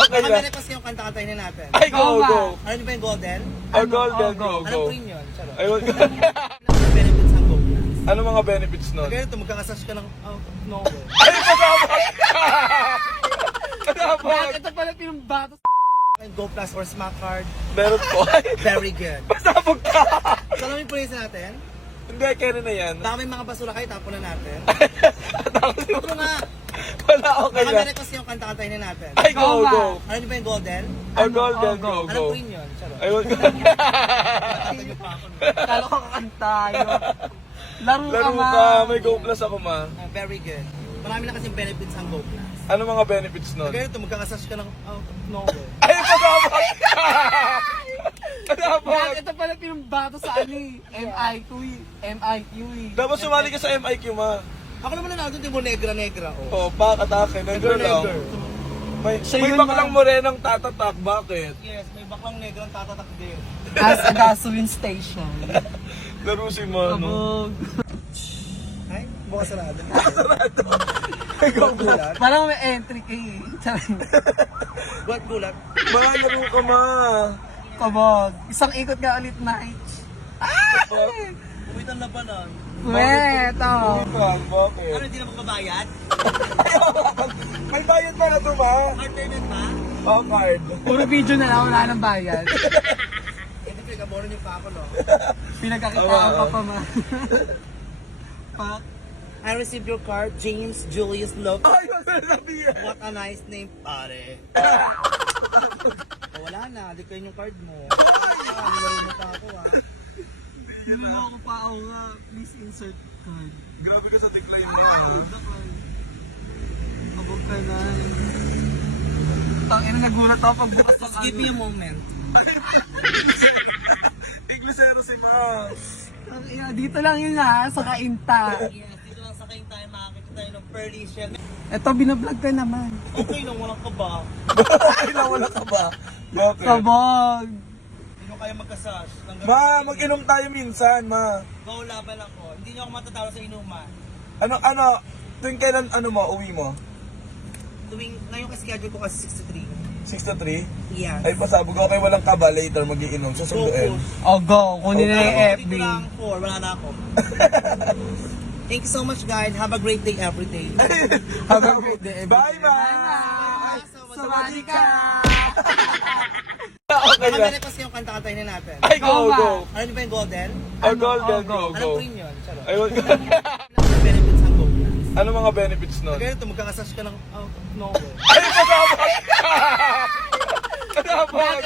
Okay lang. Nakabili kasi yung kanta-kantahin na natin. Ay, go, go. Ano ba yung golden? Oh, golden, go, Anong go. green yun? Charot. Ay, wag. Anong benefits ang Go Plus? Ano mga benefits nun? Ganito, magkakasas ka ng out of nowhere. Ay, pasabak! Pasabak! Ito pala pinumbato. Go Plus or Smack Card, Meron po. Ay, very good. pasabak ka! So, alam mo yung police natin? Hindi, kaya na yan. Baka may mga basura kayo, tapon na natin. Tapos Ito nga, wala, okay lang. nakabili kasi yung kanta-kantahin na natin. Ay, go, go. Ano ba yung golden? Oh, golden, go, Anong go. green yun? Charot. Ay, wag. Tatayo pa ako. Kala ko kakanta yun. Laro ka Laro ma. ka, may go plus ako ma. Very good. Marami na kasing benefits ang Go Plus. Ano mga benefits nun? Ganito, magkakasas ka ng out of nowhere. Ay, pasabak! Pasabak! Ito pala pinumbato sa ano eh. MIQ eh. MIQ eh. Dapat sumali ka sa MIQ ma. Ako naman na doon, di mo negra-negra. Oh. Oh, pak, atake, negro lang. May Siya yun, baklang ma. morenang tatatak, bakit? Yes, may baklang negrang tatatak din. As a gasoline station. Laro si Mano. Kabog. Ay, bukas sarado. Ikaw ba? Parang may entry kay eh. Charing. Buat gulat. Ma, laro ka ma. Kabog. Isang ikot nga ulit night. Umit ang labanan. Weto. Bakit? Ano, hindi na magbabayad? May bayad pa na to ma. Hard payment ba? Oh, card. Puro video na lang, wala nang bayad. Hindi, pinag-abono niyo pa ako, no? Pinagkakitaan pa pa ma. Pak. I received your card, James Julius Love. Ay, wag na sabihin. What a nice name, pare. Oh, wala na, di ko yun yung card mo. Nilaro mo pa ako, ha? Niloloko pa ako nga. Please insert card. Grabe ka sa tiklay mo yan. Kabog ka na. Tangina, nagulat ako pagbukas ng Just give me a moment. Iglisero si ma. Tangina, dito lang yun ha, sa Kainta. Yes, dito lang sa kayong tayo makakita tayo ng pearly shell. Ito, binablog ka naman. Okay lang, walang kaba. Ay, nawala ka ba? Bakit? Kabog. Hindi nyo kaya magkasash. Ma, mag-inom tayo minsan, ma. Go, laban ako. Hindi nyo ako matatalo sa inuman. Ano, tuwing kailan, uwi mo? Ngayon ka-schedule ko kasi 63. 6 to 3? Yes. Ay, pasabog ako kayo walang kaba, later mag-iinom. Susunduin. Oh, go. Kunin na yung FB. Dito lang 4, wala na ako. Thank you so much, guys. Have a great day every day. Have a great day. Bye, ma! Sumali ka! Okay lang. Nakabili kasi yung kanta-kantahin na natin. Ay, go, go. Ano ba yung golden? Oh, golden, go, Anong go. green yun? Charot. Ay, wag. Anong benefits ang Go Plus? Ano mga benefits nun? Ganito, magkakasas ka ng out of nowhere. Ay, pasabak! Pasabak!